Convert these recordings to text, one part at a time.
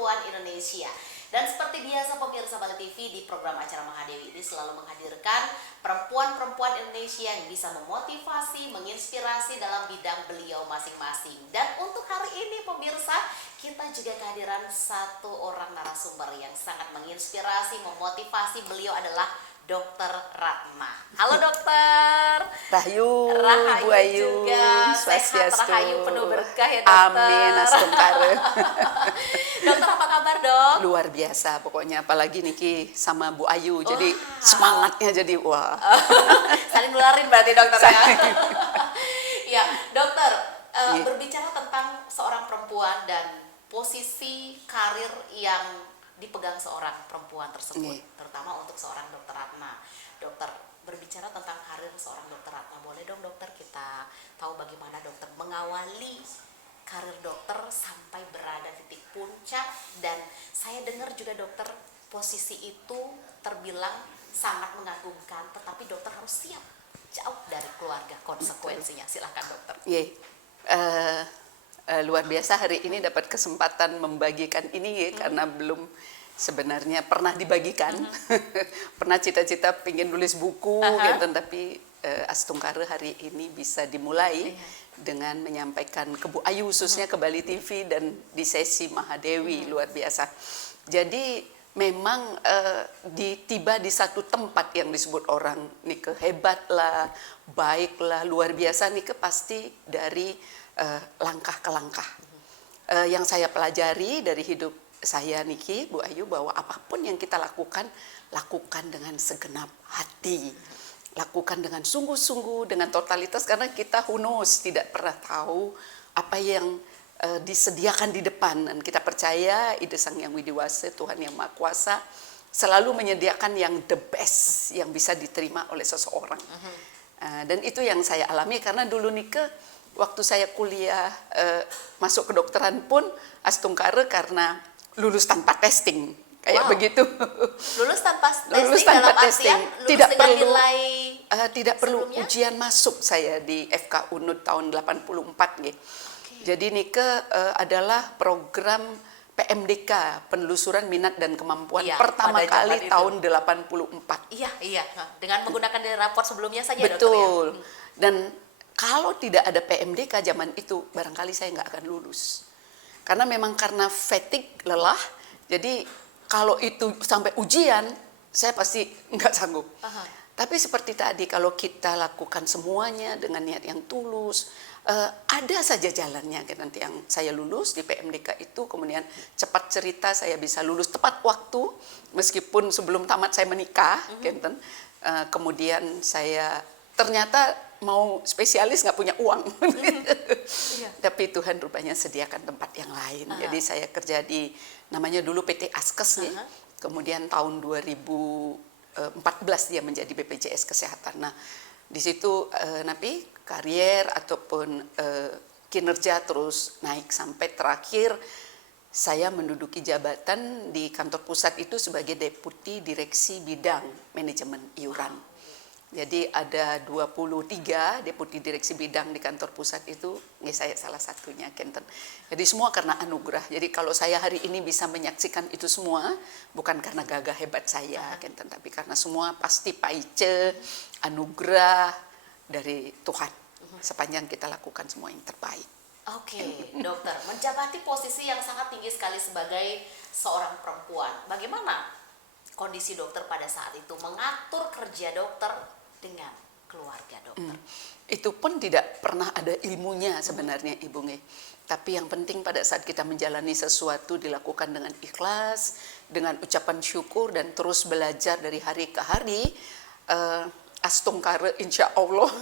Perempuan Indonesia. Dan seperti biasa pemirsa Bali TV, di program acara Mahadewi ini selalu menghadirkan perempuan-perempuan Indonesia yang bisa memotivasi, menginspirasi dalam bidang beliau masing-masing. Dan untuk hari ini pemirsa, kita juga kehadiran satu orang narasumber yang sangat menginspirasi, memotivasi. Beliau adalah Dokter Ratma. Halo dokter. Rahayu, Rahayu Bu Ayu, juga, sehat, swastiastu. rahayu, penuh berkah ya dokter. Amin, astungkare. Dokter apa kabar dok? Luar biasa pokoknya, apalagi Niki sama Bu Ayu, jadi semangatnya jadi wah. Saling nularin berarti dokter ya. Ya dokter, berbicara tentang seorang perempuan dan posisi karir yang dipegang seorang perempuan tersebut, terutama untuk seorang dokter Ratma. Dokter, berbicara tentang karir seorang dokter Ratma, boleh dong dokter kita tahu bagaimana dokter mengawali karir dokter sampai berada di titik puncak. Dan saya dengar juga dokter, posisi itu terbilang sangat mengagumkan, tetapi dokter harus siap jauh dari keluarga konsekuensinya. Silakan dokter. Luar biasa hari ini dapat kesempatan membagikan ini ya, karena belum sebenarnya pernah dibagikan. Pernah cita-cita pengen nulis buku gitu, tapi astungkare hari ini bisa dimulai dengan menyampaikan ke Bu Ayu, khususnya ke Bali TV dan di sesi Mahadewi. Luar biasa. Jadi memang tiba di satu tempat yang disebut orang Nike hebat lah, baik lah, luar biasa. Nike pasti dari langkah ke langkah. Yang saya pelajari dari hidup saya Niki, Bu Ayu, bahwa apapun yang kita lakukan, lakukan dengan segenap hati. Lakukan dengan sungguh-sungguh, dengan totalitas, karena kita who knows, tidak pernah tahu apa yang disediakan di depan. Dan kita percaya ide Sang Yang Widiwasa, Tuhan Yang Maha Kuasa, selalu menyediakan yang the best, yang bisa diterima oleh seseorang. Dan itu yang saya alami, karena dulu Nike, waktu saya kuliah masuk kedokteran pun astungkare karena lulus tanpa testing kayak begitu. Lulus tanpa testing, lulus tanpa dalam testing. artian lulus tidak dengan nilai tidak perlu sebelumnya? ujian masuk saya di FK UNUD tahun 84 gitu. Jadi Nike adalah program PMDK, penelusuran minat dan kemampuan pertama kali tahun 84. Iya, dengan menggunakan dari raport sebelumnya saja. Betul. Dokter, ya? Dan kalau tidak ada PMDK zaman itu, barangkali saya nggak akan lulus. Karena memang karena fatigue, lelah, jadi kalau itu sampai ujian, saya pasti nggak sanggup. Tapi seperti tadi, kalau kita lakukan semuanya dengan niat yang tulus, ada saja jalannya. Nanti yang saya lulus di PMDK itu, kemudian cepat cerita saya bisa lulus tepat waktu, meskipun sebelum tamat saya menikah, kemudian saya ternyata mau spesialis nggak punya uang. Tapi Tuhan rupanya sediakan tempat yang lain. Jadi saya kerja di, namanya dulu PT Askes nih. Kemudian tahun 2014 dia menjadi BPJS Kesehatan. Nah, di situ nanti karier ataupun kinerja terus naik sampai terakhir saya menduduki jabatan di kantor pusat itu sebagai Deputi Direksi Bidang Manajemen Iuran. Jadi ada 23 deputi direksi bidang di kantor pusat itu, saya salah satunya, Kenten. Jadi semua karena anugerah. Jadi kalau saya hari ini bisa menyaksikan itu semua, bukan karena gagah hebat saya, Kenten, tapi karena semua pasti paice, anugerah dari Tuhan. Sepanjang kita lakukan semua yang terbaik. Oke, dokter, menjabati posisi yang sangat tinggi sekali sebagai seorang perempuan. Bagaimana kondisi dokter pada saat itu, mengatur kerja dokter dengan keluarga dokter? Itu pun tidak pernah ada ilmunya sebenarnya Ibu Nge. Tapi yang penting pada saat kita menjalani sesuatu dilakukan dengan ikhlas, dengan ucapan syukur dan terus belajar dari hari ke hari. Astungkare insya Allah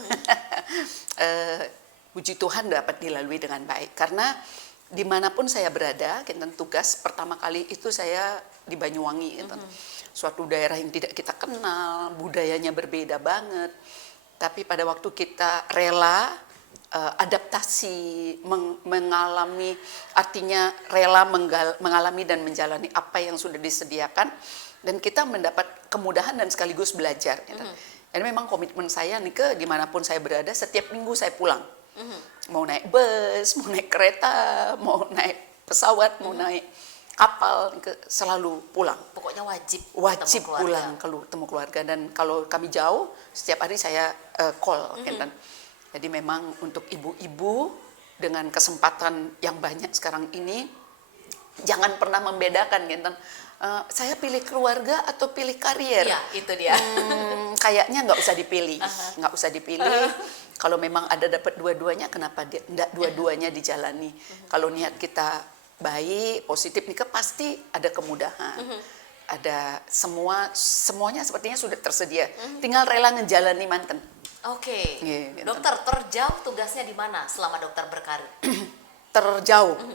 puji Tuhan dapat dilalui dengan baik. Karena dimanapun saya berada, tugas pertama kali itu saya di Banyuwangi, suatu daerah yang tidak kita kenal, budayanya berbeda banget. Tapi pada waktu kita rela adaptasi, mengalami, artinya rela mengalami dan menjalani apa yang sudah disediakan, dan kita mendapat kemudahan dan sekaligus belajar. Dan memang komitmen saya nih, ke dimanapun saya berada, setiap minggu saya pulang. Mau naik bus, mau naik kereta, mau naik pesawat, mau naik kapal selalu pulang. Pokoknya wajib Wajib ketemu keluarga. pulang ketemu keluarga, dan kalau kami jauh setiap hari saya call kan. Jadi memang untuk ibu-ibu dengan kesempatan yang banyak sekarang ini jangan pernah membedakan kan. Saya pilih keluarga atau pilih karier? Iya, itu dia. Kayaknya nggak usah dipilih, nggak usah dipilih. Kalau memang ada dapat dua-duanya, kenapa nggak dua-duanya dijalani? Kalau niat kita baik, positif, nih pasti ada kemudahan. Ada semuanya sepertinya sudah tersedia. Tinggal rela ngejalani manten. Oke. Gitu. Dokter, terjauh tugasnya di mana selama dokter berkarir?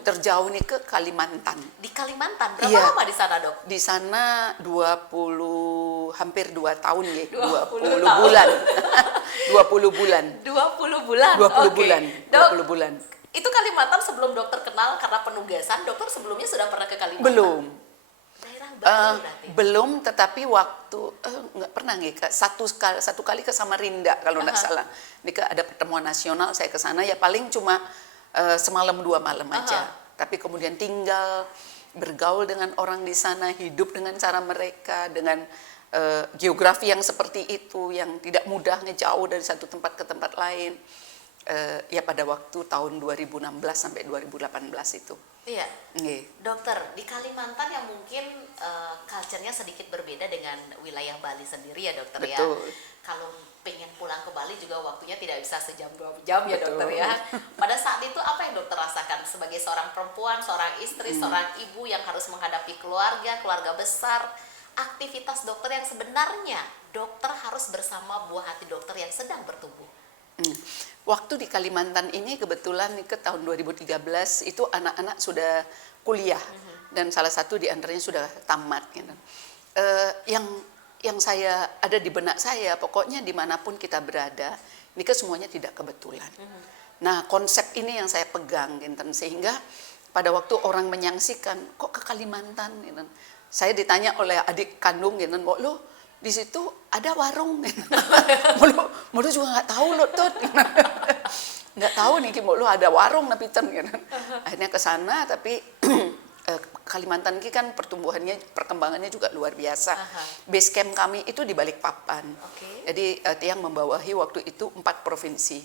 Terjauh nih ke Kalimantan. Di Kalimantan. Berapa Iya. lama di sana, Dok? Di sana hampir 2 tahun ya. 20 bulan. 20 bulan. 20 bulan. 20 Oke. bulan. Dok, 20 bulan. itu Kalimantan sebelum dokter kenal karena penugasan, dokter sebelumnya sudah pernah ke Kalimantan? Belum. Daerah baru berarti? Belum, tetapi waktu nggak pernah nih Kak. Satu kali ke Samarinda kalau nggak salah. Ini ada pertemuan nasional, saya ke sana ya paling cuma semalam 2 malam aja. Tapi kemudian tinggal bergaul dengan orang di sana, hidup dengan cara mereka, dengan geografi yang seperti itu, yang tidak mudah ngejauh dari satu tempat ke tempat lain. Ya pada waktu tahun 2016 sampai 2018 itu. Iya. Nggih. Dokter, di Kalimantan yang mungkin culture-nya sedikit berbeda dengan wilayah Bali sendiri ya dokter ya. Betul. Kalau pengen pulang ke Bali juga waktunya tidak bisa sejam 2 jam ya Betul. dokter ya. Pada saat itu apa yang dokter rasakan sebagai seorang perempuan, seorang istri, seorang ibu yang harus menghadapi keluarga besar, aktivitas dokter yang sebenarnya dokter harus bersama buah hati dokter yang sedang bertumbuh. Waktu di Kalimantan ini kebetulan ke tahun 2013 itu anak-anak sudah kuliah dan salah satu di antaranya sudah tamat gitu. Yang saya ada di benak saya, pokoknya dimanapun kita berada, ini semuanya tidak kebetulan. Nah konsep ini yang saya pegang gitu, sehingga pada waktu orang menyaksikan kok ke Kalimantan gitu. Saya ditanya oleh adik kandung gitu, kok lo di situ ada warung gitu. Mulu juga nggak tahu lo tuh. Nggak tahu nih lu ada warung tapi gitu. Akhirnya ke sana, tapi Kalimantan ini kan perkembangannya juga luar biasa. Base camp kami itu di Balikpapan. Jadi yang membawahi waktu itu 4 provinsi.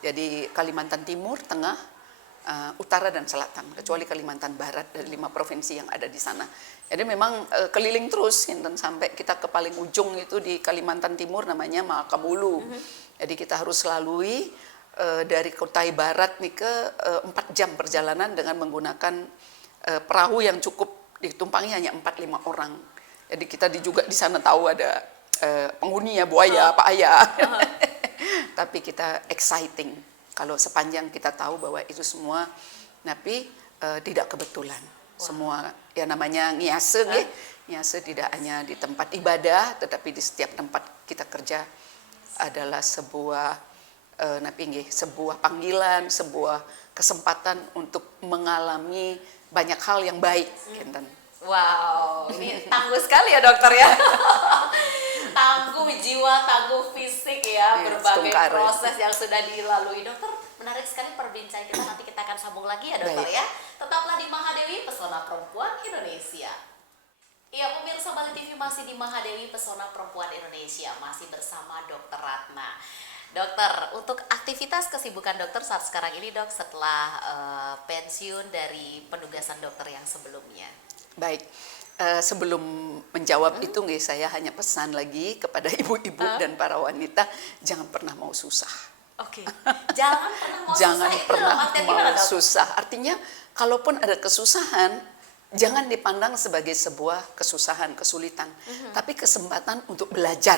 Jadi Kalimantan Timur, Tengah, Utara dan Selatan, kecuali Kalimantan Barat dari 5 provinsi yang ada di sana. Jadi memang keliling terus gitu, sampai kita ke paling ujung itu di Kalimantan Timur namanya Makamulu. Jadi kita harus lalui dari Kutai Barat nih ke 4 jam perjalanan dengan menggunakan perahu yang cukup ditumpangi hanya 4-5 orang. Jadi kita juga di sana tahu ada penghuni ya, buaya, apa ayah. Tapi kita exciting kalau sepanjang kita tahu bahwa itu semua, tapi tidak kebetulan. Semua ya namanya ngiase, ngiase tidak hanya di tempat ibadah, tetapi di setiap tempat kita kerja adalah sebuah sebuah panggilan, sebuah kesempatan untuk mengalami banyak hal yang baik. Wow, ini tangguh sekali ya dokter ya. Tangguh jiwa, tangguh fisik ya, berbagai proses yang sudah dilalui. Dokter, menarik sekali perbincangan kita, nanti kita akan sambung lagi ya dokter ya. Tetaplah di Mahadewi, Pesona Perempuan Indonesia. Ya, pemirsa Bali TV masih di Mahadewi, Pesona Perempuan Indonesia, masih bersama Dokter Ratna. Dokter, untuk aktivitas kesibukan dokter saat sekarang ini dok, setelah pensiun dari penugasan dokter yang sebelumnya. Baik, sebelum menjawab itu saya hanya pesan lagi kepada ibu-ibu dan para wanita, jangan pernah mau susah. Oke, jangan pernah mau jangan susah. Pernah mau susah. Artinya, kalaupun ada kesusahan, jangan dipandang sebagai sebuah kesusahan, kesulitan, tapi kesempatan untuk belajar.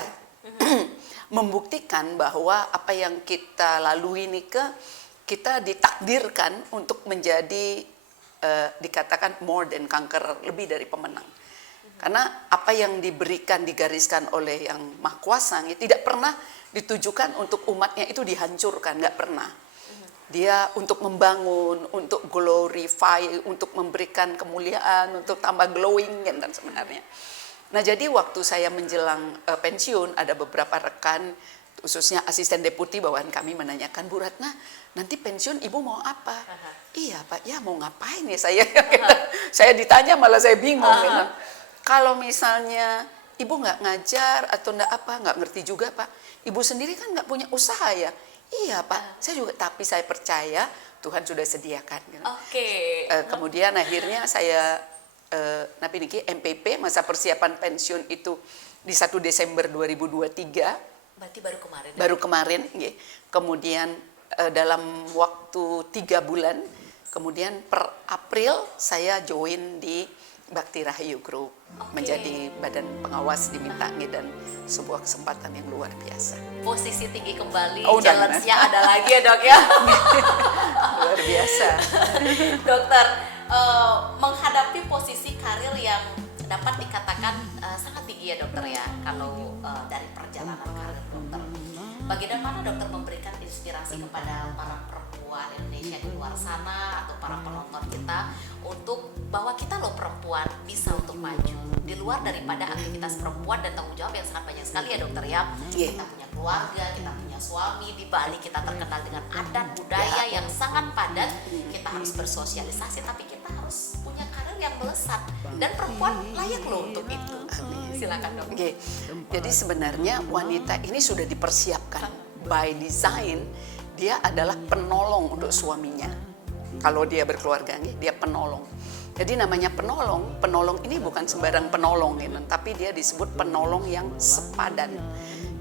Membuktikan bahwa apa yang kita lalui ini kita ditakdirkan untuk menjadi dikatakan more than conqueror, lebih dari pemenang. Karena apa yang diberikan, digariskan oleh yang Maha Kuasa tidak pernah ditujukan untuk umatnya itu dihancurkan, nggak pernah. Dia untuk membangun, untuk glorify, untuk memberikan kemuliaan, untuk tambah glowing kan sebenarnya. Nah jadi waktu saya menjelang pensiun, ada beberapa rekan khususnya asisten deputi bawahan kami menanyakan, Bu Ratna, nanti pensiun Ibu mau apa? Iya Pak, ya mau ngapain ya saya? Saya ditanya malah saya bingung. Gitu. Kalau misalnya Ibu nggak ngajar atau nggak ngerti juga Pak. Ibu sendiri kan nggak punya usaha ya. Iya Pak, saya juga, tapi saya percaya Tuhan sudah sediakan. Gitu. Kemudian akhirnya saya napi niki MPP, masa persiapan pensiun itu di 1 Desember 2023. Berarti baru kemarin. Baru kemarin, ya. Kemudian dalam waktu 3 bulan, kemudian per April saya join di Bakti Rahayu Group, menjadi badan pengawas diminta dan sebuah kesempatan yang luar biasa. Posisi tinggi kembali, challenge-nya ada lagi ya Dok ya. Luar biasa. Dokter, menghadapi posisi karir yang dapat dikatakan sangat tinggi ya dokter ya, kalau dari perjalanan karir dokter. Bagaimana dokter memberikan inspirasi kepada para perempuan Indonesia di luar sana atau para penonton kita untuk bahwa kita loh perempuan bisa untuk maju di luar daripada aktivitas perempuan dan tanggung jawab yang sangat banyak sekali ya dokter ya. Kita punya keluarga, kita punya suami, di Bali kita terkenal dengan adat budaya yang sangat padat. Kita harus bersosialisasi, tapi kita harus punya karir yang melesat dan perempuan layak loh untuk itu. Silakan dok. Jadi sebenarnya wanita ini sudah dipersiapkan by design. Dia adalah penolong untuk suaminya. Kalau dia berkeluarga, dia penolong. Jadi namanya penolong. Penolong ini bukan sembarang penolong, tapi dia disebut penolong yang sepadan.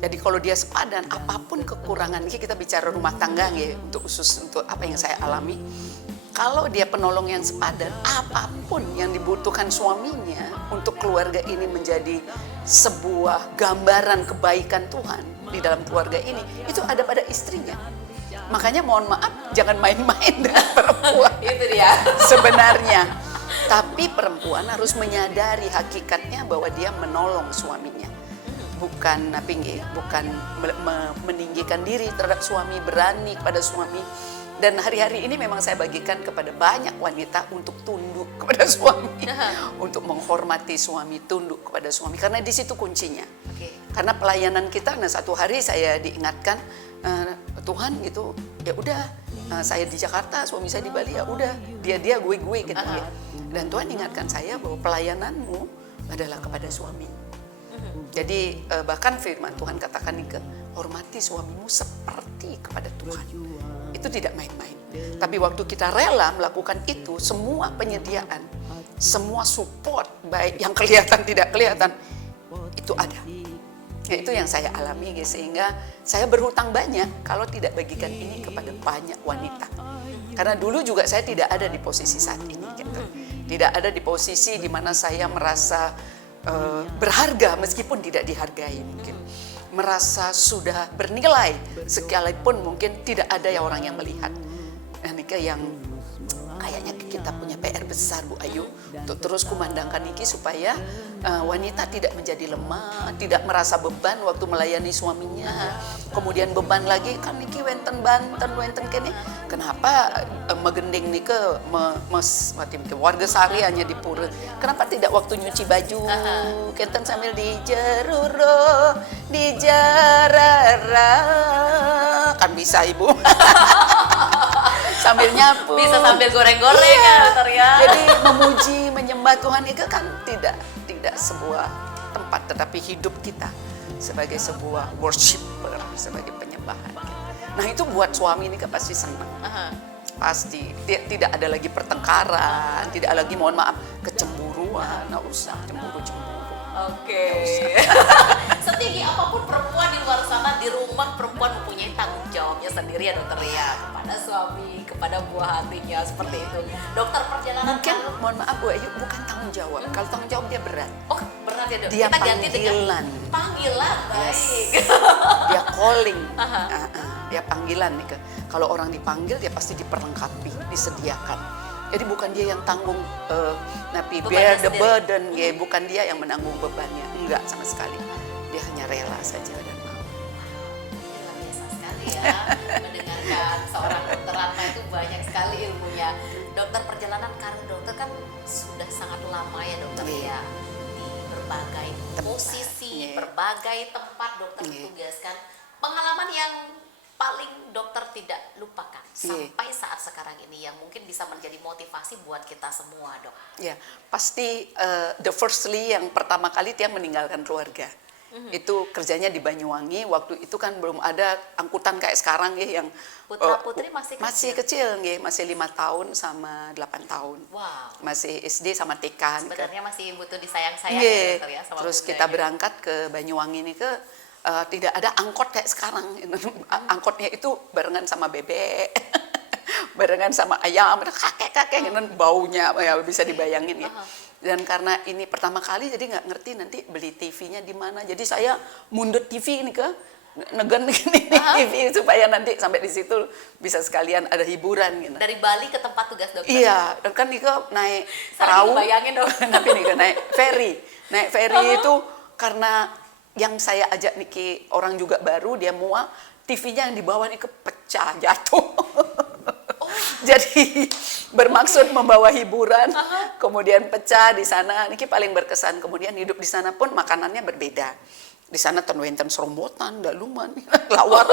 Jadi kalau dia sepadan, apapun kekurangan, ini kita bicara rumah tangga ya, untuk khusus untuk apa yang saya alami. Kalau dia penolong yang sepadan, apapun yang dibutuhkan suaminya untuk keluarga ini menjadi sebuah gambaran kebaikan Tuhan di dalam keluarga ini, itu ada pada istrinya. Makanya mohon maaf, jangan main-main dengan perempuan. Itu dia. Sebenarnya. Tapi perempuan harus menyadari hakikatnya bahwa dia menolong suaminya. Bukan meninggikan diri terhadap suami, berani kepada suami. Dan hari-hari ini memang saya bagikan kepada banyak wanita untuk tunduk kepada suami, untuk menghormati suami, tunduk kepada suami, karena di situ kuncinya. Karena pelayanan kita, satu hari saya diingatkan, Tuhan gitu, ya udah, saya di Jakarta, suami saya di Bali, ya udah, dia gue gitu ya. Dan Tuhan ingatkan saya bahwa pelayananmu adalah kepada suami. Jadi bahkan firman Tuhan katakan nih, hormati suamimu seperti kepada Tuhan. Itu tidak main-main. Tapi waktu kita rela melakukan itu, semua penyediaan, semua support, baik yang kelihatan tidak kelihatan, itu ada. Ya, itu yang saya alami, sehingga saya berhutang banyak kalau tidak bagikan ini kepada banyak wanita. Karena dulu juga saya tidak ada di posisi saat ini. Gitu. Tidak ada di posisi di mana saya merasa berharga meskipun tidak dihargai mungkin. Merasa sudah bernilai sekalipun mungkin tidak ada yang orang yang melihat. Nah, ini yang kayaknya kita punya PR besar Bu Ayu untuk terus kumandangkan ini supaya wanita tidak menjadi lemah, tidak merasa beban waktu melayani suaminya. Kemudian beban lagi kan niki wenten Banten wenten kene. Kenapa megending nike warga sari hanya di pura. Kenapa tidak waktu nyuci baju kenten sambil dijeruro, dijarara. Kan bisa Ibu. Sambil nyapu. Bisa sambil goreng-goreng ya dokter ya. Jadi memuji, menyembah Tuhan itu kan tidak sebuah tempat, tetapi hidup kita sebagai sebuah worshiper, sebagai penyembahan. Nah itu buat suami ini kan pasti senang. Pasti tidak ada lagi pertengkaran, tidak lagi mohon maaf kecemburuan, nggak usah cemburu-cemburu. Setinggi apapun perempuan di luar sana, di rumah perempuan mempunyai tanggung jawabnya sendiri ya dokter ya, kepada suami, kepada buah hatinya, seperti itu. Dokter perjalanan mungkin mohon maaf Bu Ayu, bukan tanggung jawab. Kalau tanggung jawab dia berat. Oh berat ya dok. Dia Kita ganti panggilan. dengan panggilan. Baik. Dia calling. Dia panggilan nih. Kalau orang dipanggil dia pasti diperlengkapi, disediakan. Jadi bukan dia yang tanggung tapi bear the burden, ya, bukan dia yang menanggung bebannya, enggak sama sekali. Dia hanya rela saja dan mau. Luar biasa sekali ya, mendengarkan seorang dokter Ratna itu banyak sekali ilmunya. Dokter, perjalanan karir dokter kan sudah sangat lama ya dokter ya, di berbagai posisi, berbagai tempat dokter ditugaskan. pengalaman yang paling dokter tidak lupakan Iya. sampai saat sekarang ini yang mungkin bisa menjadi motivasi buat kita semua, Dok? Ya, pasti the firstly yang pertama kali dia meninggalkan keluarga. Itu kerjanya di Banyuwangi, waktu itu kan belum ada angkutan kayak sekarang ya yang Putra putri masih kecil. masih kecil nggih, masih 5 tahun sama 8 tahun. Wow. Masih SD sama TK nih, Kak. Sebenarnya masih butuh disayang-sayang Nggih. ya, Dokter ya, sama Terus bundanya. kita berangkat ke Banyuwangi nih ke tidak ada angkot kayak sekarang. Angkotnya itu barengan sama bebek. Barengan sama ayam, kakek-kakek baunya ya bisa dibayangin ya. Dan karena ini pertama kali jadi nggak ngerti nanti beli TV-nya di mana. Jadi saya mundur TV ini ke negen ini TV supaya nanti sampai di situ bisa sekalian ada hiburan gitu. Dari Bali ke tempat tugas dokter. Iya, dan kan Nika naik Saling perahu, dibayangin dong. tapi Nika naik ferry itu karena yang saya ajak Niki orang juga baru dia muak TV-nya yang di bawah Niki pecah jatuh. Jadi bermaksud membawa hiburan, kemudian pecah di sana. Niki paling berkesan. Kemudian hidup di sana pun makanannya berbeda. Di sana tenwenten serombotan, daluman, lawar,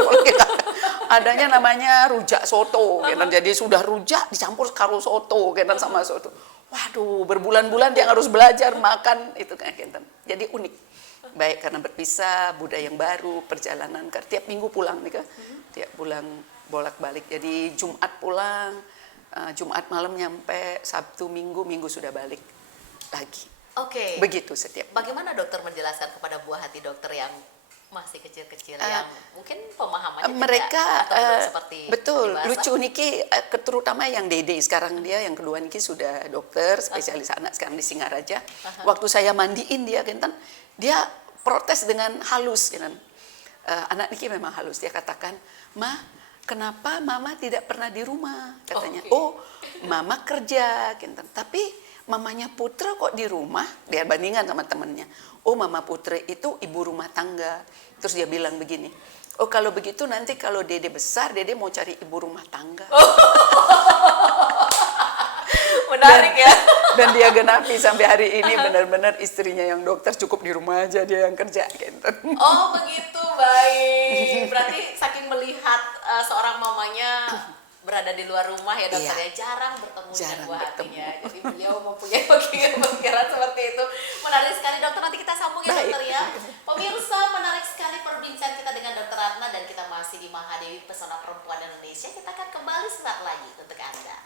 adanya namanya rujak soto, gitu. Jadi sudah rujak dicampur karo soto, gitu, sama soto. Waduh, berbulan-bulan dia harus belajar makan itu kan, gitu. Jadi unik. Baik karena berpisah, budaya yang baru, perjalanan. Tiap minggu pulang nih, tiap pulang bolak-balik. Jadi Jumat pulang, Jumat malam nyampe, Sabtu, Minggu sudah balik lagi. Oke. Begitu setiap. Bagaimana dokter menjelaskan kepada buah hati dokter yang masih kecil-kecil yang mungkin pemahamannya mereka tidak atau belum seperti betul dewasa? lucu Niki terutama yang Dede sekarang dia yang kedua Niki sudah dokter spesialis anak sekarang di Singaraja. Waktu saya mandiin dia Kinten, dia protes dengan halus Kinten. Anak Niki memang halus, dia katakan, "Ma, kenapa mama tidak pernah di rumah?" katanya. Okay. "Oh, mama kerja Kinten, tapi mamanya Putra kok di rumah?" Dia bandingkan sama temennya. "Oh, mama Putra itu ibu rumah tangga." Terus dia bilang begini, "Oh, kalau begitu nanti kalau Dede besar, Dede mau cari ibu rumah tangga." Menarik ya. Dan dia genapi sampai hari ini benar-benar istrinya yang dokter, cukup di rumah aja dia yang kerja gitu. Oh begitu, baik. Berarti saking melihat seorang mamanya berada di luar rumah ya dokter Iya. ya, jarang bertemu dengan Jarang buah bertemu. hatinya. Jadi beliau mempunyai pemikiran seperti itu. Menarik sekali dokter, nanti kita sambung ya Baik. dokter ya. Pemirsa, menarik sekali perbincangan kita dengan Dokter Ratna dan kita masih di Mahadewi Pesona Perempuan Indonesia. Kita akan kembali sesaat lagi untuk Anda.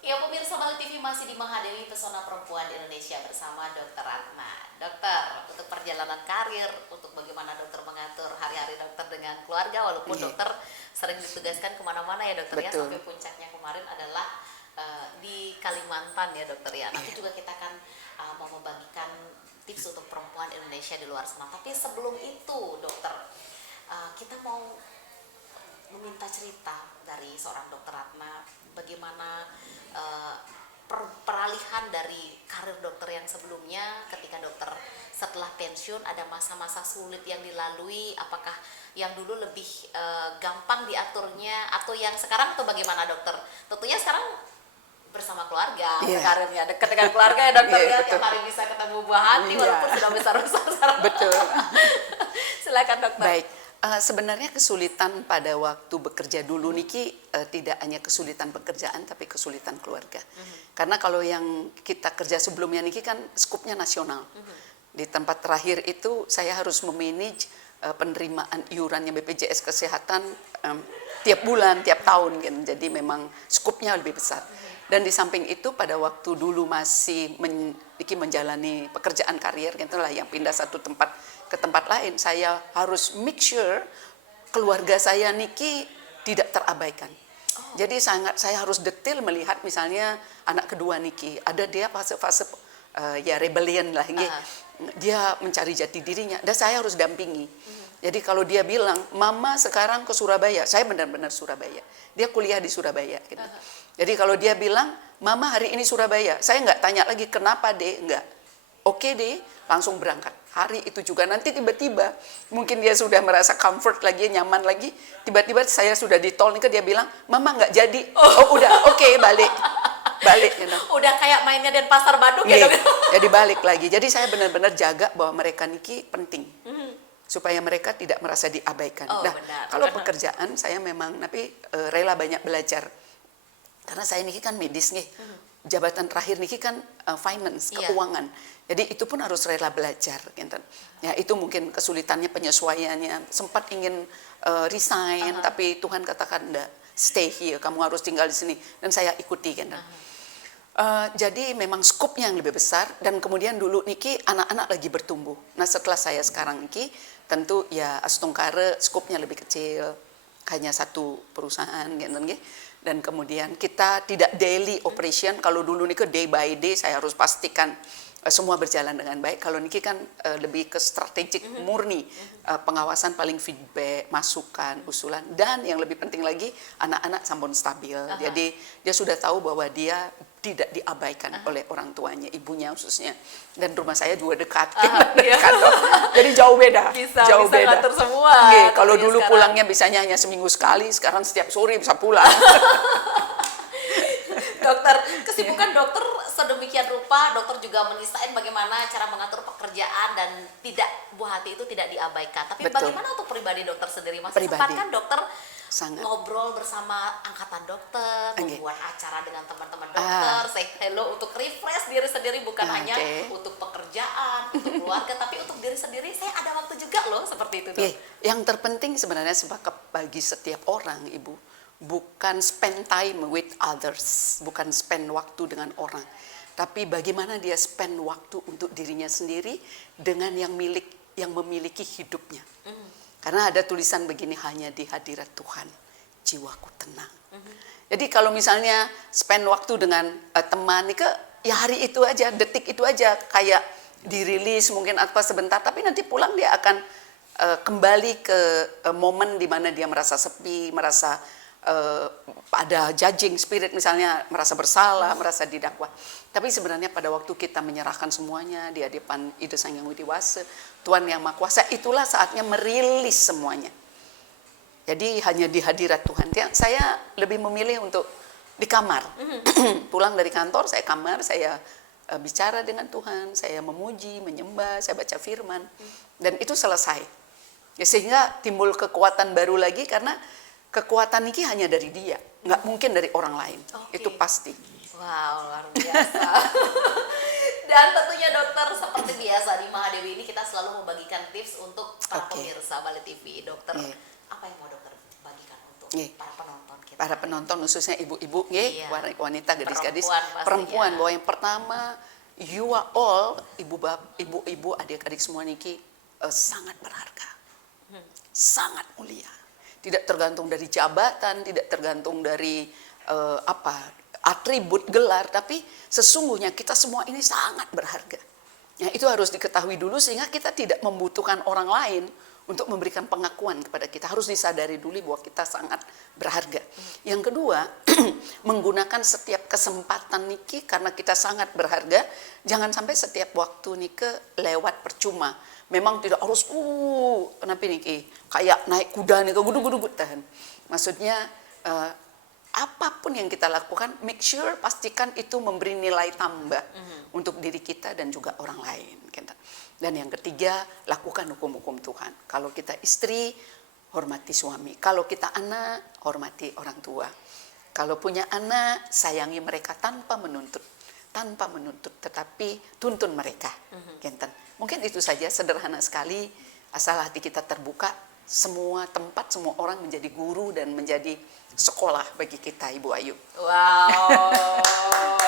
Ya pemirsa, Bali TV masih di Mahadewi Pesona Perempuan Indonesia bersama Dokter Ratna. Dokter, untuk perjalanan karir, untuk bagaimana dokter mengatur hari-hari dokter dengan keluarga, walaupun Iya. dokter sering ditugaskan kemana-mana ya dokter ya, Betul. sampai puncaknya kemarin adalah di Kalimantan ya dokter ya. Nanti juga kita akan mau membagikan tips untuk perempuan Indonesia di luar sana. Tapi sebelum itu dokter, kita mau meminta cerita dari seorang Dokter Ratna bagaimana peralihan dari karir dokter yang sebelumnya ketika dokter setelah pensiun ada masa-masa sulit yang dilalui, apakah yang dulu lebih gampang diaturnya atau yang sekarang atau bagaimana dokter? Tentunya sekarang bersama keluarga, Iya. karirnya dekat dengan keluarga ya dokter Iya, ya, betul. tiap hari bisa ketemu buah hati Iya. walaupun sudah besar-besar. Betul. Silakan dokter. Baik, sebenarnya kesulitan pada waktu bekerja dulu Niki tidak hanya kesulitan pekerjaan tapi kesulitan keluarga. Karena kalau yang kita kerja sebelumnya Niki kan skupnya nasional. Di tempat terakhir itu saya harus memanage penerimaan iurannya BPJS Kesehatan tiap bulan, tiap tahun gitu. Jadi memang skupnya lebih besar. Dan di samping itu pada waktu dulu masih Niki menjalani pekerjaan karier gitu lah, yang pindah satu tempat ke tempat lain, saya harus make sure keluarga saya Niki tidak terabaikan. Jadi saya harus detail melihat misalnya anak kedua Niki, ada dia fase-fase ya rebellion lah, dia mencari jati dirinya, dan saya harus dampingi. Jadi kalau dia bilang, "Mama sekarang ke Surabaya," saya benar-benar Surabaya. Dia kuliah di Surabaya. Gitu. Jadi kalau dia bilang, "Mama hari ini Surabaya," saya nggak tanya lagi kenapa deh, nggak. Oke deh, langsung berangkat. Hari itu juga nanti tiba-tiba, mungkin dia sudah merasa comfort lagi, nyaman lagi. Tiba-tiba saya sudah di tol nih, dia bilang, "Mama nggak jadi." Oh udah, oke, balik. Gitu. Udah kayak mainnya Denpasar Bandung ya dok. Jadi balik lagi. Jadi saya benar-benar jaga bahwa mereka Niki penting. supaya mereka tidak merasa diabaikan. Oh, Nah, benar. kalau pekerjaan saya memang tapi rela banyak belajar. Karena saya niki kan medis nih. Jabatan terakhir niki kan finance, Iya. keuangan. Jadi itu pun harus rela belajar, gitu. Ya, itu mungkin kesulitannya, penyesuaiannya. Sempat ingin resign, tapi Tuhan katakan enggak, stay here, kamu harus tinggal di sini, dan saya ikuti, gitu. Jadi memang skopnya yang lebih besar, dan kemudian dulu niki anak-anak lagi bertumbuh. Nah, setelah saya sekarang niki tentu ya Astungkare skopnya lebih kecil, hanya satu perusahaan, gitu. Dan kemudian kita tidak daily operation. Kalau dulu niki day by day saya harus pastikan semua berjalan dengan baik. Kalau niki kan lebih ke strategik, murni, pengawasan, paling feedback, masukan, usulan, dan yang lebih penting lagi anak-anak sampun stabil. Jadi dia sudah tahu bahwa dia tidak diabaikan oleh orang tuanya, ibunya khususnya. Dan rumah saya juga dekat, Iya. kantor. Jadi jauh beda, Bisa jauh beda. ngatur semua. Iya, kalau tentunya dulu sekarang. pulangnya biasanya hanya seminggu sekali, sekarang setiap sore bisa pulang. Dokter, kesibukan dokter sedemikian rupa, dokter juga menisain bagaimana cara mengatur pekerjaan dan tidak, buah hati itu tidak diabaikan. Tapi Betul. bagaimana untuk pribadi dokter sendiri? Masih Pribadi. sempat kan dokter Sangat. ngobrol bersama angkatan dokter, Oke. membuat acara dengan teman-teman dokter, say hello untuk refresh diri sendiri, bukan hanya Oke. untuk pekerjaan, untuk keluarga, tapi untuk diri sendiri. Saya ada waktu juga loh seperti itu. Dok. Iya, yang terpenting sebenarnya bagi setiap orang, Ibu, bukan spend time with others, bukan spend waktu dengan orang, tapi bagaimana dia spend waktu untuk dirinya sendiri dengan yang memiliki hidupnya. Karena ada tulisan begini, hanya di hadirat Tuhan jiwaku tenang. Jadi kalau misalnya spend waktu dengan teman, ya hari itu aja, detik itu aja, kayak dirilis mungkin apa sebentar, tapi nanti pulang dia akan kembali ke momen di mana dia merasa sepi, merasa ada judging spirit, misalnya merasa bersalah, merasa didakwa. Tapi sebenarnya pada waktu kita menyerahkan semuanya di hadapan Ida Sang Yang Widi-Wasa, Tuhan Yang Maha Kuasa, itulah saatnya merilis semuanya. Jadi hanya di hadirat Tuhan. Saya lebih memilih untuk di kamar. Pulang dari kantor, saya kamar, saya bicara dengan Tuhan, saya memuji, menyembah, saya baca firman, dan itu selesai. Ya, sehingga timbul kekuatan baru lagi, karena kekuatan ini hanya dari dia, nggak mungkin dari orang lain. Oke. Itu pasti. Wow, luar biasa. Dan tentunya dokter, seperti biasa di Mahadewi ini kita selalu membagikan tips untuk para Oke. pemirsa Bali TV. Dokter, Iya. apa yang mau dokter bagikan untuk Iya. para penonton kita? Para penonton khususnya ibu-ibu, Iya. wanita, gadis-gadis, Perempuan pastinya. perempuan, bahwa yang pertama, you are all, ibu-ibu, adik-adik semua niki sangat berharga, sangat mulia. Tidak tergantung dari jabatan, tidak tergantung dari atribut, gelar, tapi sesungguhnya kita semua ini sangat berharga. Nah, itu harus diketahui dulu sehingga kita tidak membutuhkan orang lain untuk memberikan pengakuan kepada kita. Harus disadari dulu bahwa kita sangat berharga. Yang kedua, menggunakan setiap kesempatan niki karena kita sangat berharga, jangan sampai setiap waktu niki lewat percuma. Memang tidak harus kenapa niki kayak naik kuda nih, gudu-gudu tahan. Maksudnya apapun yang kita lakukan, make sure pastikan itu memberi nilai tambah untuk diri kita dan juga orang lain. Dan yang ketiga, lakukan hukum-hukum Tuhan. Kalau kita istri, hormati suami. Kalau kita anak, hormati orang tua. Kalau punya anak, sayangi mereka tanpa menuntut, tetapi tuntun mereka. Mungkin itu saja, sederhana sekali, asal hati kita terbuka. Semua tempat, semua orang menjadi guru dan menjadi sekolah bagi kita, Ibu Ayu. Wow,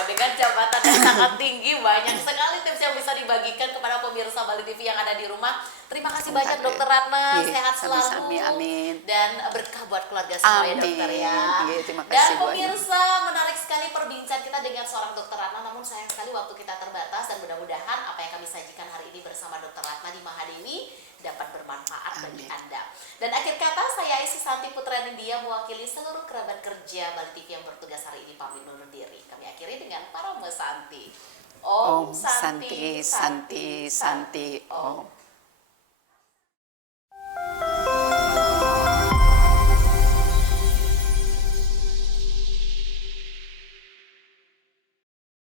dengan jabatan yang sangat tinggi, banyak sekali tips yang bisa dibagikan kepada pemirsa Bali TV yang ada di rumah. Terima kasih banyak Dokter Ratna, sehat selalu. Sami-sami, amin. Dan berkah buat keluarga semua ya dokter ya. Iya, terima Dan kasih, Bu Ayu. pemirsa, menarik sekali perbincangan kita dengan seorang Dokter Ratna, namun sayang sekali waktu kita terbatas, dan mudah-mudahan apa yang kami sajikan hari ini bersama Dokter Ratna di Mahadewi dapat bermanfaat bagi Anda. Dan akhir kata, saya Isi Santi Putra Nindya mewakili seluruh kerabat kerja Bali TV yang bertugas hari ini pamit undur diri. Kami akhiri dengan Parama Santi. Om Santi, Santi, Santi, Om.